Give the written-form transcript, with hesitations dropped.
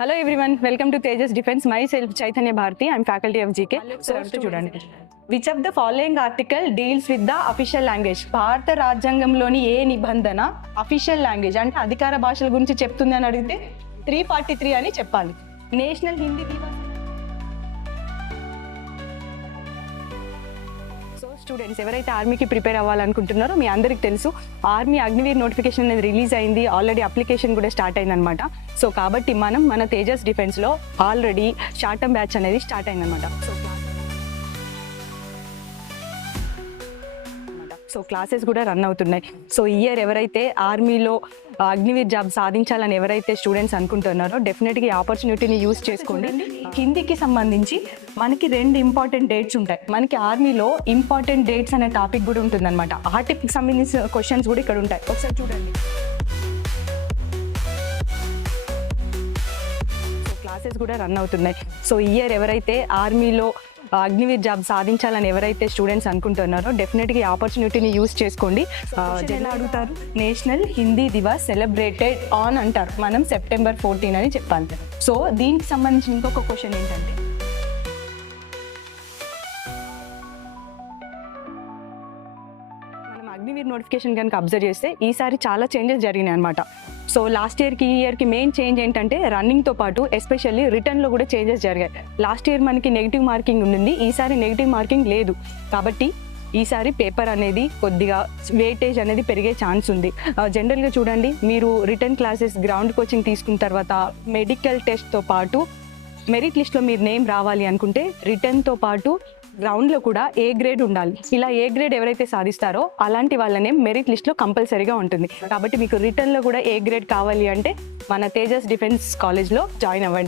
Hello everyone, welcome to Tejas Defense. Myself Chaitanya Bharti. I'm faculty of GK. So చూడండి. Which of the following article deals with the official language? భారత రాజ్యాంగంలోని ఏ నిబంధన official language అంటే అధికార భాషల గురించి చెప్తుంది అని అడిగితే 343 అని చెప్పాలి. National Hindi Divas. So students ఎవరైతే ఆర్మీకి ప్రిపేర్ అవ్వాలనుకుంటున్నారో మీ అందరికి తెలుసు ఆర్మీ అగ్నివీర్ నోటిఫికేషన్ అనేది రిలీజ్ అయింది, ఆల్రెడీ అప్లికేషన్ కూడా స్టార్ట్ అయిందనమాట. సో కాబట్టి మన తేజస్ డిఫెన్స్లో ఆల్రెడీ షార్ట్ టర్మ్ బ్యాచ్ అనేది స్టార్ట్ అయిందనమాట. సో క్లాసెస్ కూడా రన్ అవుతున్నాయి. సో ఇయర్ ఎవరైతే ఆర్మీలో అగ్నివీర్ జాబ్ సాధించాలని ఎవరైతే స్టూడెంట్స్ అనుకుంటున్నారో డెఫినెట్గా ఈ ఆపర్చునిటీని యూజ్ చేసుకోండి. హిందీకి సంబంధించి మనకి 2 ఇంపార్టెంట్ డేట్స్ ఉంటాయి. మనకి ఆర్మీలో ఇంపార్టెంట్ డేట్స్ అనే టాపిక్ కూడా ఉంటుందన్నమాట. ఆ టాపిక్ సంబంధించిన క్వశ్చన్స్ కూడా ఇక్కడ ఉంటాయి, ఒకసారి చూడండి. సో క్లాసెస్ కూడా రన్ అవుతున్నాయి. సో ఇయర్ ఎవరైతే ఆర్మీలో అగ్నివీర్ జాబ్ సాధించాలని ఎవరైతే స్టూడెంట్స్ అనుకుంటున్నారో డెఫినెట్గా ఈ ఆపర్చునిటీని యూజ్ చేసుకోండి. ఎలా అడుగుతారు? National Hindi Divas celebrated on అంటారు, మనం సెప్టెంబర్ 14 అని చెప్పాలి. సో దీనికి సంబంధించి ఇంకొక క్వశ్చన్ ఏంటంటే మనం అగ్నివీర్ నోటిఫికేషన్ కనుక అబ్జర్వ్ చేస్తే ఈసారి చాలా చేంజెస్ జరిగినాయి అనమాట. సో లాస్ట్ ఇయర్కి ఈ ఇయర్కి మెయిన్ చేంజ్ ఏంటంటే రన్నింగ్తో పాటు ఎస్పెషల్లీ రిటర్న్లో కూడా చేంజెస్ జరిగాయి. లాస్ట్ ఇయర్ మనకి నెగిటివ్ మార్కింగ్ ఉండింది, ఈసారి నెగిటివ్ మార్కింగ్ లేదు. కాబట్టి ఈసారి పేపర్ అనేది కొద్దిగా వెయిటేజ్ అనేది పెరిగే ఛాన్స్ ఉంది. జనరల్గా చూడండి, మీరు రిటర్న్ క్లాసెస్ గ్రౌండ్ కోచింగ్ తీసుకున్న తర్వాత మెడికల్ టెస్ట్తో పాటు మెరిట్ లిస్ట్లో మీరు నేమ్ రావాలి అనుకుంటే రిటర్న్తో పాటు గ్రౌండ్లో కూడా ఏ గ్రేడ్ ఉండాలి. ఇలా ఏ గ్రేడ్ ఎవరైతే సాధిస్తారో అలాంటి వాళ్ళ నేమ్ మెరిట్ లిస్ట్లో కంపల్సరీగా ఉంటుంది. కాబట్టి మీకు రిటర్న్లో కూడా ఏ గ్రేడ్ కావాలి అంటే మన తేజస్ డిఫెన్స్ కాలేజ్లో జాయిన్ అవ్వండి.